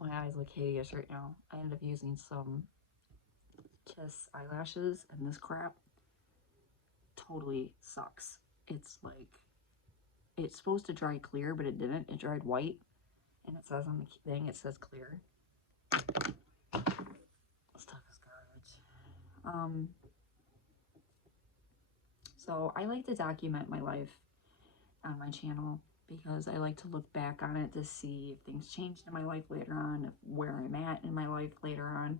My eyes look hideous right now. I ended up using some Kiss eyelashes, and this crap totally sucks. It's like, it's supposed to dry clear, but it didn't. It dried white, and it says on the thing, it says clear. Stuff is garbage. So I like to document my life on my channel because I like to look back on it to see if things changed in my life later on, if where I'm at in my life later on.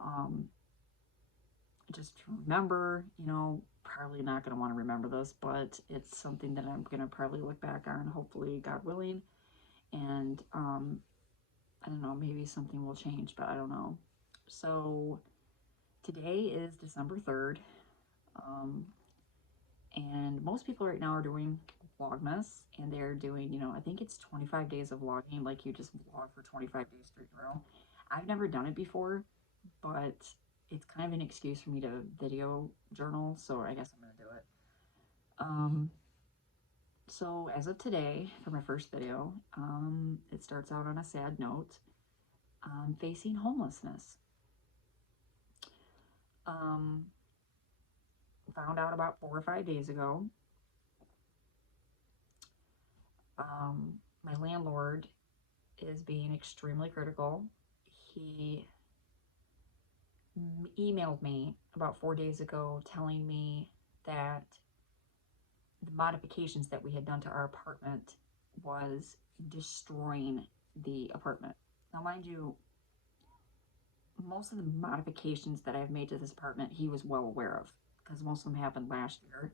Um, just to remember, probably not going to want to remember this, but it's something that I'm going to probably look back on, hopefully, God willing. And I don't know, maybe something will change, but I don't know. So today is December 3rd. Um, and most people right now are doing Vlogmas, and they're doing, I think it's 25 days of vlogging, like you just vlog for 25 days straight in a row. I've never done it before, but it's kind of an excuse for me to video journal, so I guess I'm gonna do it. So as of today, for my first video, it starts out on a sad note, facing homelessness. Um, Found out about 4 or 5 days ago. My landlord is being extremely critical. He emailed me about 4 days ago telling me that the modifications that we had done to our apartment was destroying the apartment. Now, mind you, most of the modifications that I've made to this apartment, he was well aware of because most of them happened last year.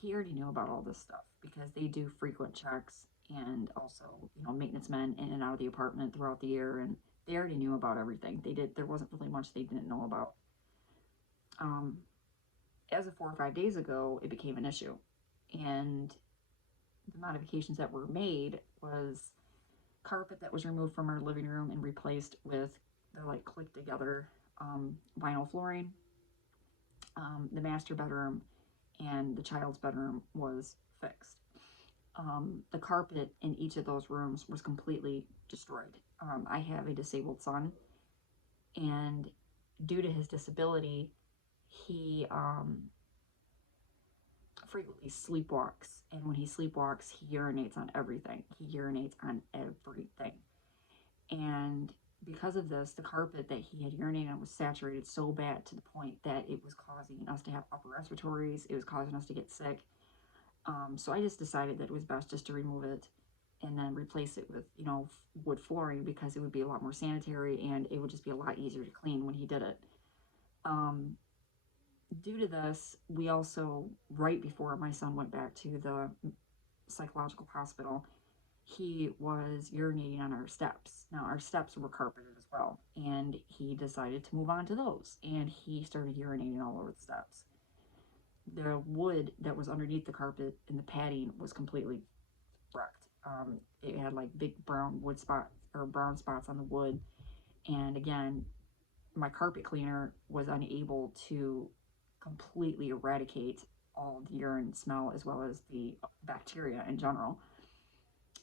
He already knew about all this stuff because they do frequent checks and also, maintenance men in and out of the apartment throughout the year, and they already knew about everything. There wasn't really much they didn't know about. Um, as of 4 or 5 days ago, it became an issue, and the modifications that were made was carpet that was removed from our living room and replaced with the like click together vinyl flooring. The master bedroom and the child's bedroom was fixed. The carpet in each of those rooms was completely destroyed. I have a disabled son, and due to his disability, he frequently sleepwalks. And when he sleepwalks, he urinates on everything. He urinates on everything. And because of this, the carpet that he had urinated on was saturated so bad to the point that it was causing us to have upper respiratories. It was causing us to get sick. So I just decided that it was best just to remove it and then replace it with, wood flooring because it would be a lot more sanitary and it would just be a lot easier to clean when he did it. Due to this, we also, right before my son went back to the psychological hospital, he was urinating on our steps. Now, our steps were carpeted as well, and he decided to move on to those, and he started urinating all over the steps. The wood that was underneath the carpet and the padding was completely wrecked. It had like big brown spots on the wood, and again, my carpet cleaner was unable to completely eradicate all the urine smell as well as the bacteria in general.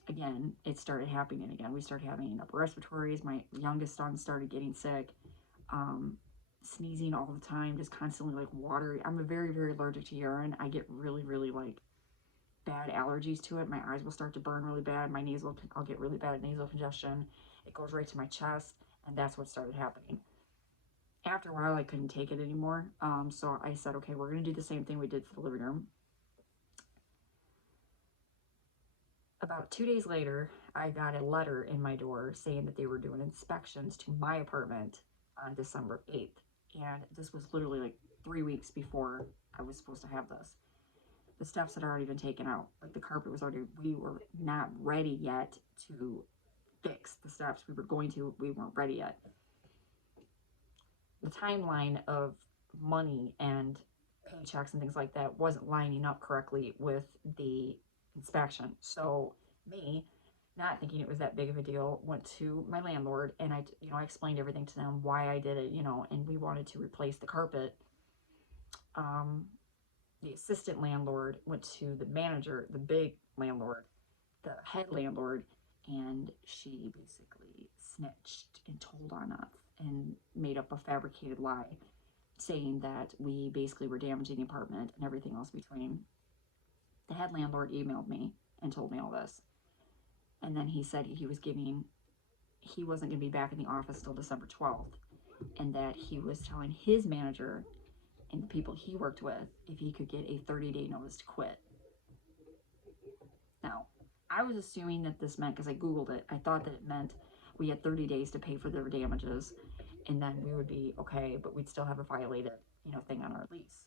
Again, it started happening again. We started having upper respiratories. My youngest son started getting sick, sneezing all the time, just constantly like watery. I'm a very, very allergic to urine. I get really, really like bad allergies to it. My eyes will start to burn really bad. I'll get really bad nasal congestion. It goes right to my chest, and that's what started happening. After a while, I couldn't take it anymore. So I said, okay, we're going to do the same thing we did for the living room. About 2 days later, I got a letter in my door saying that they were doing inspections to my apartment on December 8th. And this was literally like 3 weeks before I was supposed to have this. The steps had already been taken out. Like the carpet was already, we were not ready yet to fix the steps. We weren't ready yet. The timeline of money and paychecks and things like that wasn't lining up correctly with the inspection. So me, not thinking it was that big of a deal, went to my landlord and I explained everything to them, why I did it, and we wanted to replace the carpet. The assistant landlord went to the manager, the big landlord, the head landlord, and she basically snitched and told on us and made up a fabricated lie saying that we basically were damaging the apartment and everything else between. The head landlord emailed me and told me all this. And then he said he wasn't going to be back in the office till December 12th, and that he was telling his manager and the people he worked with if he could get a 30-day notice to quit. Now, I was assuming that this meant, because I Googled it, I thought that it meant we had 30 days to pay for their damages, and then we would be okay, but we'd still have a violated, thing on our lease.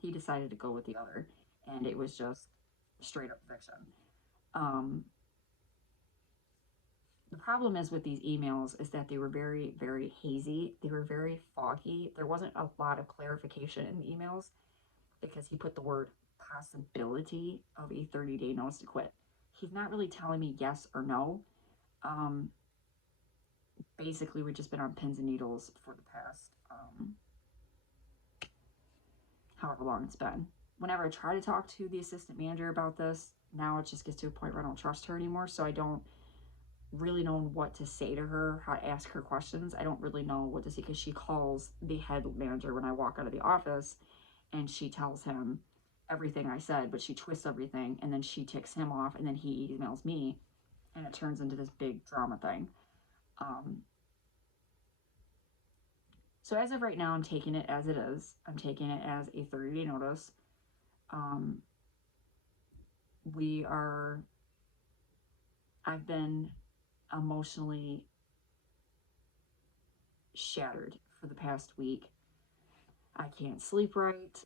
He decided to go with the other, and it was just straight up eviction. The problem is with these emails is that they were very, very hazy. They were very foggy. There wasn't a lot of clarification in the emails because he put the word possibility of a 30-day notice to quit. He's not really telling me yes or no. Basically, we've just been on pins and needles for the past however long it's been. Whenever I try to talk to the assistant manager about this, now it just gets to a point where I don't trust her anymore, so I don't really know what to say to her, how to ask her questions. I don't really know what to say because she calls the head manager when I walk out of the office, and she tells him everything I said, but she twists everything, and then she ticks him off, and then he emails me, and it turns into this big drama thing. So as of right now, I'm taking it as it is. I'm taking it as a 30-day notice. I've been emotionally shattered for the past week. I can't sleep right.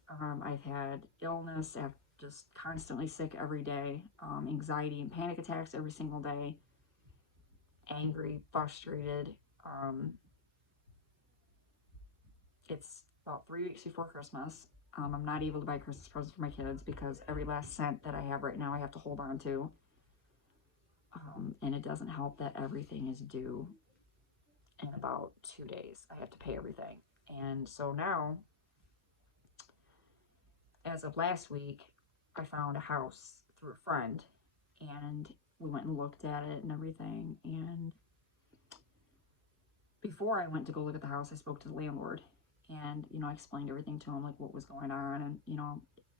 I've had illness. I'm just constantly sick every day. Anxiety and panic attacks every single day. Angry, frustrated. It's about 3 weeks before Christmas. I'm not able to buy Christmas presents for my kids because every last cent that I have right now I have to hold on to. And it doesn't help that everything is due in about 2 days. I have to pay everything. And so now, as of last week, I found a house through a friend, and we went and looked at it and everything. And before I went to go look at the house, I spoke to the landlord, and I explained everything to him, like what was going on. And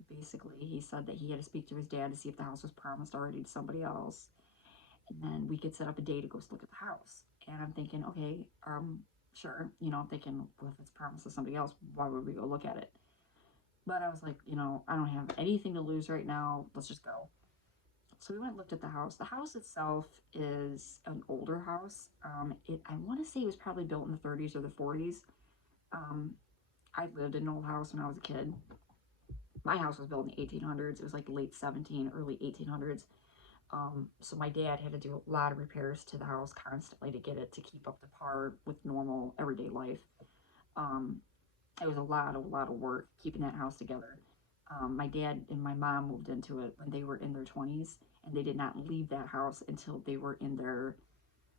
basically he said that he had to speak to his dad to see if the house was promised already to somebody else, and then we could set up a day to go look at the house. And I'm thinking, okay, sure. I'm thinking, well, if it's promised to somebody else, why would we go look at it? But I was like, I don't have anything to lose right now. Let's just go. So we went and looked at the house. The house itself is an older house. I want to say it was probably built in the 30s or the 40s. I lived in an old house when I was a kid. My house was built in the 1800s. It was like late 17, early 1800s. So my dad had to do a lot of repairs to the house constantly to get it to keep up to par with normal everyday life. It was a lot of work keeping that house together. My dad and my mom moved into it when they were in their 20s, and they did not leave that house until they were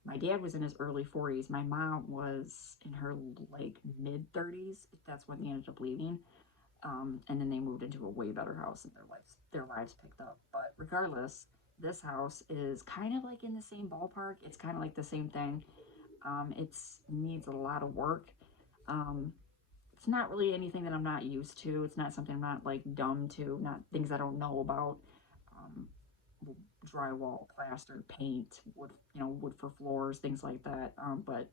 my dad was in his early 40s. My mom was in her like mid 30s. That's when they ended up leaving. And then they moved into a way better house, and their lives picked up. But regardless, this house is kind of like in the same ballpark. It's kind of like the same thing. It needs a lot of work. It's not really anything that I'm not used to. It's not something I'm not like dumb to, not things I don't know about. Drywall, plaster, paint, wood, wood for floors, things like that. But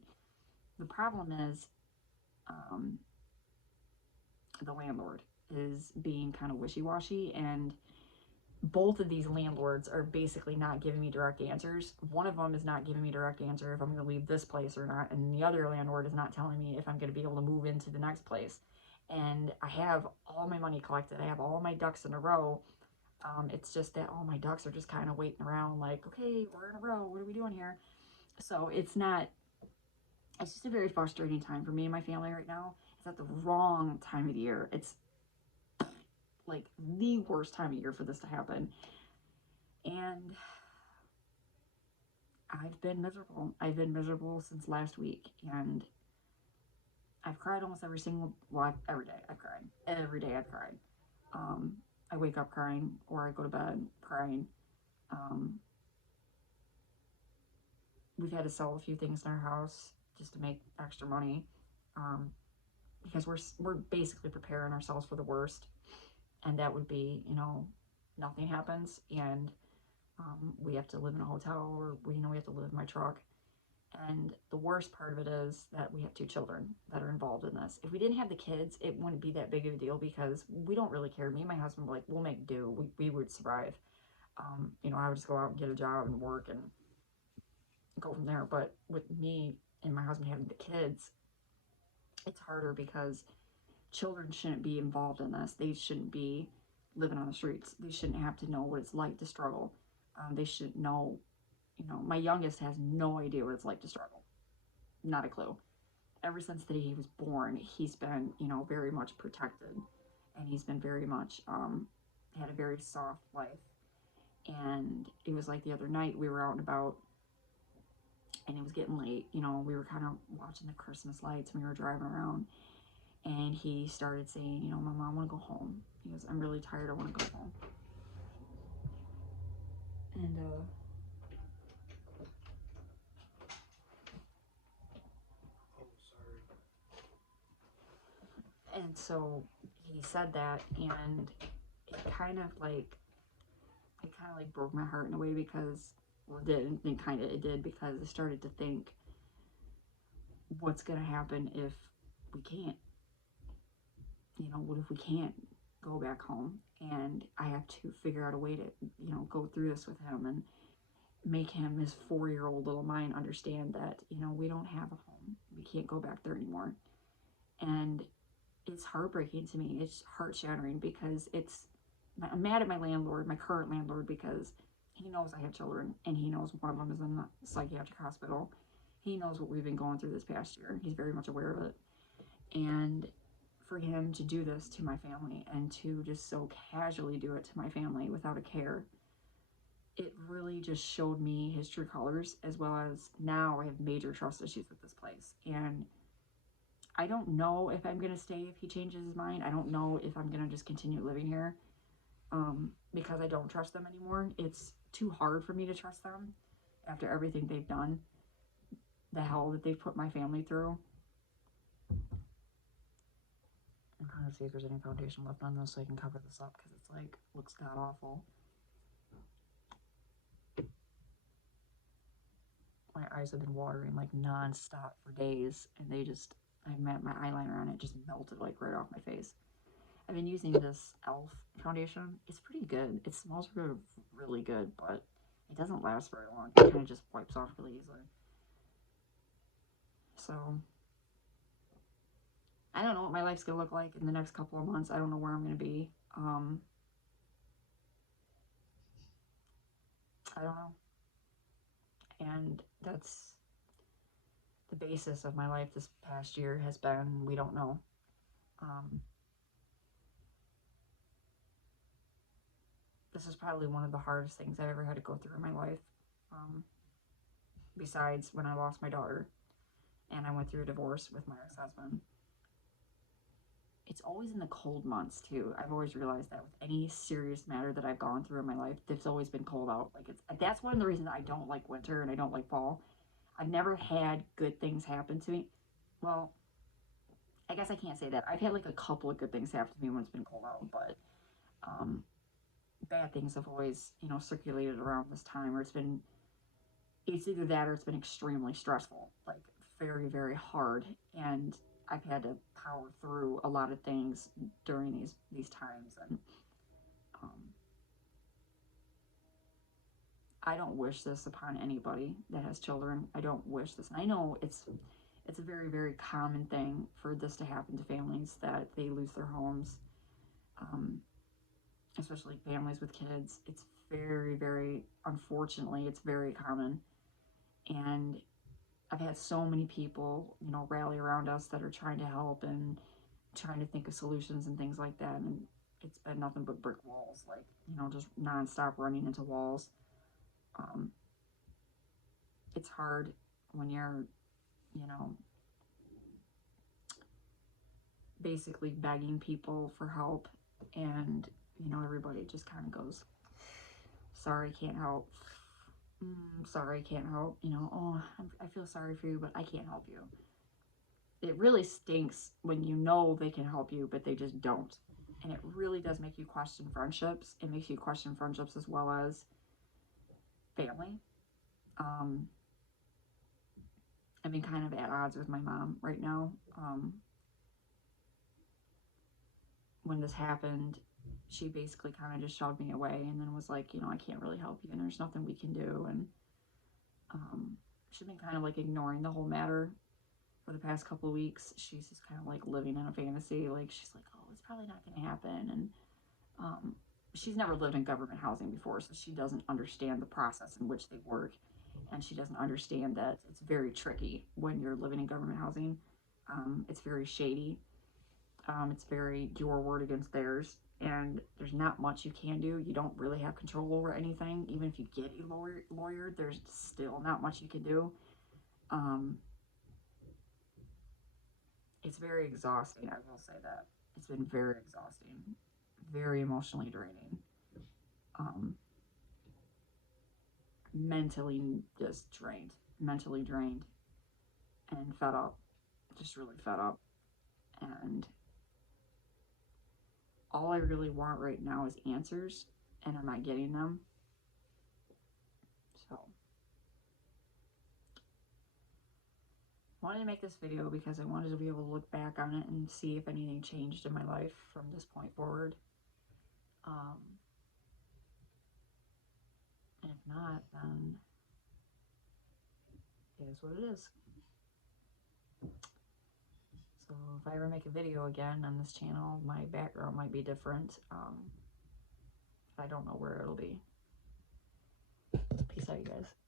the problem is, the landlord is being kind of wishy-washy, and both of these landlords are basically not giving me direct answers. One of them is not giving me direct answer if I'm going to leave this place or not, and the other landlord is not telling me if I'm going to be able to move into the next place. And I have all my money collected. I have all my ducks in a row. It's just that all my ducks are just kind of waiting around like, okay, we're in a row. What are we doing here? So it's just a very frustrating time for me and my family right now. It's at the wrong time of the year. It's like the worst time of year for this to happen. And I've been miserable. I've been miserable since last week, and I've cried almost every day I've cried. Every day I've cried. I wake up crying, or I go to bed crying. we've had to sell a few things in our house just to make extra money, um, because we're basically preparing ourselves for the worst, and that would be, nothing happens, and we have to live in a hotel, or we have to live in my truck. And the worst part of it is that we have two children that are involved in this. If we didn't have the kids, it wouldn't be that big of a deal because we don't really care. Me and my husband were like, we'll make do. We would survive. I would just go out and get a job and work and go from there. But with me and my husband having the kids, it's harder because children shouldn't be involved in this. They shouldn't be living on the streets. They shouldn't have to know what it's like to struggle. They should know, my youngest has no idea what it's like to struggle. Not a clue. Ever since the day he was born, he's been, very much protected. And he's been very much, had a very soft life. And it was like the other night we were out and about and it was getting late. We were kind of watching the Christmas lights and we were driving around. And he started saying, Mama, I want to go home. He goes, I'm really tired. I want to go home. And, and so he said that, and it kind of like broke my heart in a way because, well, it did, and it did because I started to think, what's going to happen if we can't? What if we can't go back home? And I have to figure out a way to, go through this with him and make him, his 4-year-old little mind, understand that, we don't have a home. We can't go back there anymore. And it's heartbreaking to me. It's heart-shattering because I'm mad at my landlord, my current landlord, because he knows I have children and he knows one of them is in the psychiatric hospital. He knows what we've been going through this past year. He's very much aware of it. And for him to do this to my family and to just so casually do it to my family without a care, it really just showed me his true colors, as well as now I have major trust issues with this place. And I don't know if I'm going to stay if he changes his mind. I don't know if I'm going to just continue living here, because I don't trust them anymore. It's too hard for me to trust them after everything they've done, the hell that they've put my family through. I'm trying to see if there's any foundation left on this so I can cover this up because it's like, looks god awful. My eyes have been watering like non-stop for days, and I met my eyeliner on it, just melted like right off my face. I've been using this e.l.f. foundation. It's pretty good. It smells really good, but it doesn't last very long. It kind of just wipes off really easily. So, I don't know what my life's going to look like in the next couple of months. I don't know where I'm going to be. I don't know. And that's the basis of my life this past year has been, we don't know. This is probably one of the hardest things I've ever had to go through in my life. Besides when I lost my daughter and I went through a divorce with my ex-husband. It's always in the cold months too. I've always realized that with any serious matter that I've gone through in my life, it's always been cold out. That's one of the reasons I don't like winter and I don't like fall. I've never had good things happen to me. Well, I guess I can't say that. I've had like a couple of good things happen to me when it's been cold out, but bad things have always, circulated around this time, or it's either that or it's been extremely stressful, like very, very hard. And I've had to power through a lot of things during these times. And I don't wish this upon anybody that has children. I don't wish this. And I know it's a very, very common thing for this to happen to families, that they lose their homes, especially families with kids. It's very, very, unfortunately, it's very common. And I've had so many people, rally around us that are trying to help and trying to think of solutions and things like that. And it's been nothing but brick walls, like, just nonstop running into walls. It's hard when you're, basically begging people for help, and, everybody just kind of goes, sorry, can't help. Sorry, can't help. You know, oh, I feel sorry for you, but I can't help you. It really stinks when you know they can help you, but they just don't. And it really does make you question friendships. It makes you question friendships as well as family. Um, I've been kind of at odds with my mom right now. When this happened, she basically kind of just shoved me away and then was like, you know, I can't really help you and there's nothing we can do. And um, she's been kind of like ignoring the whole matter for the past couple of weeks. She's just kind of like living in a fantasy. Like, she's like, oh, it's probably not going to happen. And um, she's never lived in government housing before, so she doesn't understand the process in which they work. And she doesn't understand that it's very tricky when you're living in government housing. It's very shady. It's very your word against theirs, and there's not much you can do. You don't really have control over anything. Even if you get a lawyer, there's still not much you can do. Um, it's very exhausting. I will say that it's been very exhausting, very emotionally draining, um, mentally just drained, mentally drained, and fed up. Just really fed up, and all I really want right now is answers, and I'm not getting them. So I wanted to make this video because I wanted to be able to look back on it and see if anything changed in my life from this point forward. Um, and if not, then it is what it is. So if I ever make a video again on this channel, my background might be different. I don't know where it'll be. Peace out, you guys.